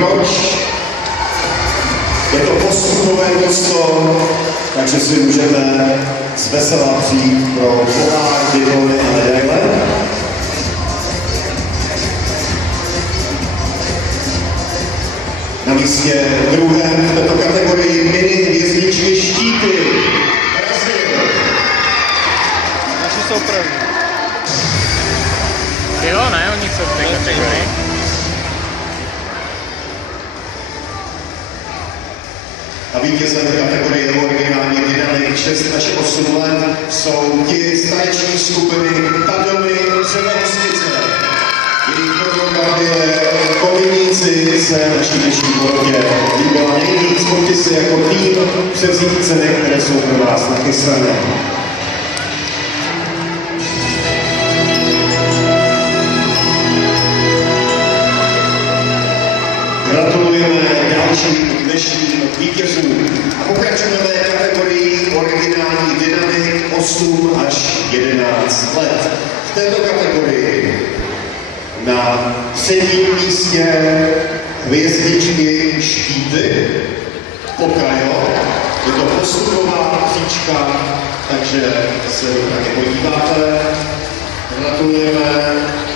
proč? Je to postupové místo, takže si můžete zvesela přijít pro polár, diplony a medaile. Na místě druhém v této kategorii mini hvězdičky štíty. Naši jsou první. Jo, ne, oni jsou v té kategorii. A vítězem kategorie originální Dynamic 6 až 8 let jsou ti z taneční skupiny Tadomy Převohosnice. Jejich choreografie Kominíci se naší dnešní porotě líbila nejvíc, pojďte si jako tým převzít ceny, které jsou pro vás nachystané. Gratulujeme dalším dnešním vítězům a pokračujeme kategorii originální Dynamic 8 až 11 let. V této kategorii na třetím místě hvězdičky štíty Pokajo. Je to postupová příčka, takže se na ně podíváte. Gratulujeme.